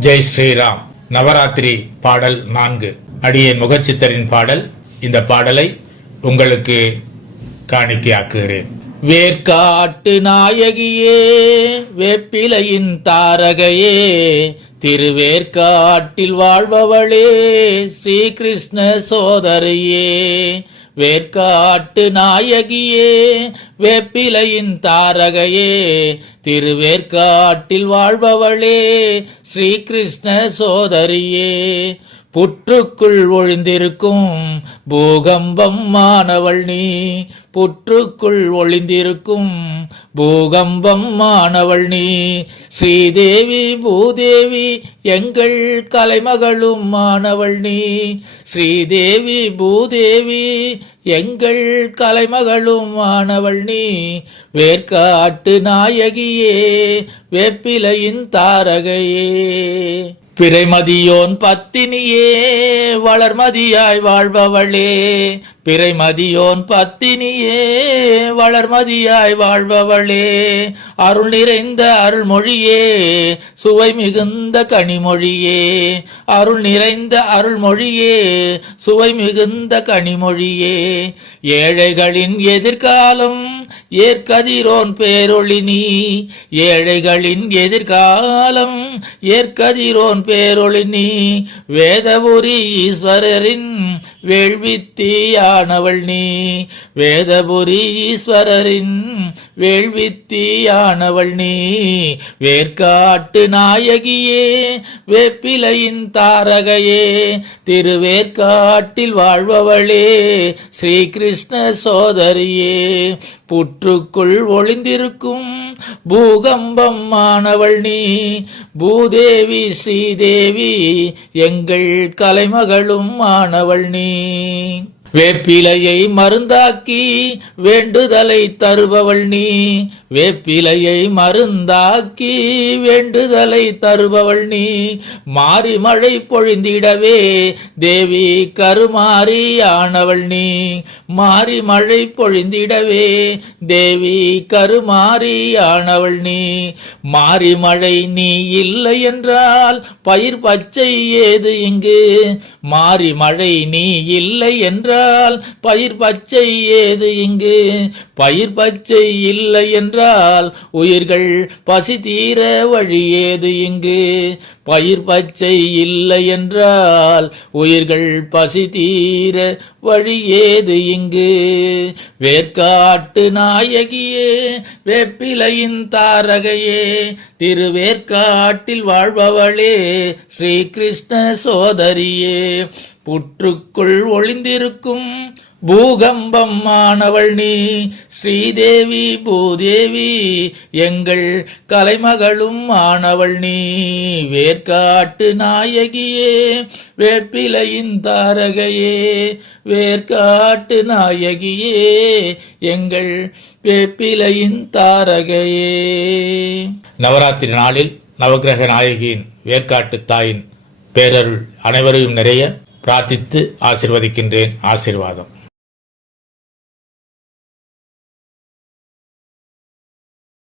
ஜெய் ஸ்ரீராம். நவராத்திரி பாடல் நான்கு. அடியே முகச்சித்தரின் பாடல். இந்த பாடலை உங்களுக்கு காணிக்கையாக்குகிறேன். வேர்க்காட்டு நாயகியே வேப்பிலையின் தாரகையே திருவேற்காட்டில் வாழ்பவளே ஸ்ரீகிருஷ்ண சோதரியே. வேர்க்காட்டு நாயகியே வேப்பிலையின் தாரகையே திருவேற்காட்டில் வாழ்பவளே ஸ்ரீகிருஷ்ண சோதரியே. புற்றுக்குள் ஒளிந்திருக்கும் பூகம்பம் மாணவள் நீ. புற்றுக்குள் ஒளிந்திருக்கும் பூகம்பம் மாணவள் நீ. ஸ்ரீதேவி பூதேவி எங்கள் கலைமகளும் மாணவள் நீ. ஸ்ரீதேவி பூதேவி எங்கள் கலைமகளும் மாணவள் நீ. வேர்க்காட்டு நாயகியே வேப்பிலையின் தாரகையே. பிறைமதியோன் பத்தினியே வளர்மதியாய் வாழ்பவளே. பிறைமதியோன் பத்தினியே வளர்மதியாய் வாழ்பவளே. அருள் நிறைந்த அருள்மொழியே சுவை மிகுந்த கனிமொழியே. அருள் நிறைந்த அருள்மொழியே சுவை மிகுந்த கனிமொழியே. ஏழைகளின் எதிர்காலம் ஏற்கதிரோன் பேரொளி நீ. ஏழைகளின் எதிர்காலம் ஏற்கதிரோன் பேரொளி நீ. வேதபுரி ஈஸ்வரரின் வேள்வித்தியானவள் நீ. வேதபுரி ஈஸ்வரரின் வேள்வித்தியானவள் நீ. வேர்க்காட்டு நாயகியே வேப்பிலையின் தாரகையே திருவேற்காட்டில் வாழ்பவளே ஸ்ரீகிருஷ்ண சோதரியே. புற்றுக்குள் ஒளிந்திருக்கும் பூகம்பம் ஆனவள் நீ. பூதேவி ஸ்ரீதேவி எங்கள் கலைமகளும் மாணவள் நீ. வேப்பிலையை மருந்தாக்கி வேண்டுதலை தருபவள் நீ. வேப்பிலையை மருந்தாக்கி வேண்டுதலை தருபவள் நீ. மாறி மழை பொழிந்திடவே தேவி கருமாறி ஆனவள் நீ. மாறி மழை பொழிந்திடவே தேவி கருமாறி ஆனவள் நீ. மாறி மழை நீ இல்லை என்றால் பயிர் பச்சை ஏது இங்கு? மாறி மழை நீ இல்லை என்றால் பயிர் பச்சை ஏது இங்கு? பயிர் பச்சை இல்லை என்றால் உயிர்கள் பசி தீர வழி ஏது இங்கு? பயிர் பச்சை இல்லை என்றால் உயிர்கள் பசி தீர வழி ஏது இங்கு? வேர்க்காட்டு நாயகியே வேப்பிலையின் தாரகையே திருவேற்காட்டில் வாழ்பவளே ஸ்ரீகிருஷ்ண சோதரியே. புற்றுக்குள் ஒளிந்திருக்கும் பூகம்பம் ஆனவள் நீ ஸ்ரீதேவி பூதேவி எங்கள் கலைமகளும் ஆனவள் நீ. வேர்க்காட்டு நாயகியே வேப்பிலையின் தாரகையே வேர்க்காட்டு நாயகியே எங்கள் வேப்பிலையின் தாரகையே. நவராத்திரி நாளில் நவக்கிரக நாயகியின் வேர்க்காட்டு தாயின் பேரருள் அனைவரையும் நிறைய பிரார்த்தித்து ஆசிர்வதிக்கின்றேன். ஆசிர்வாதம்.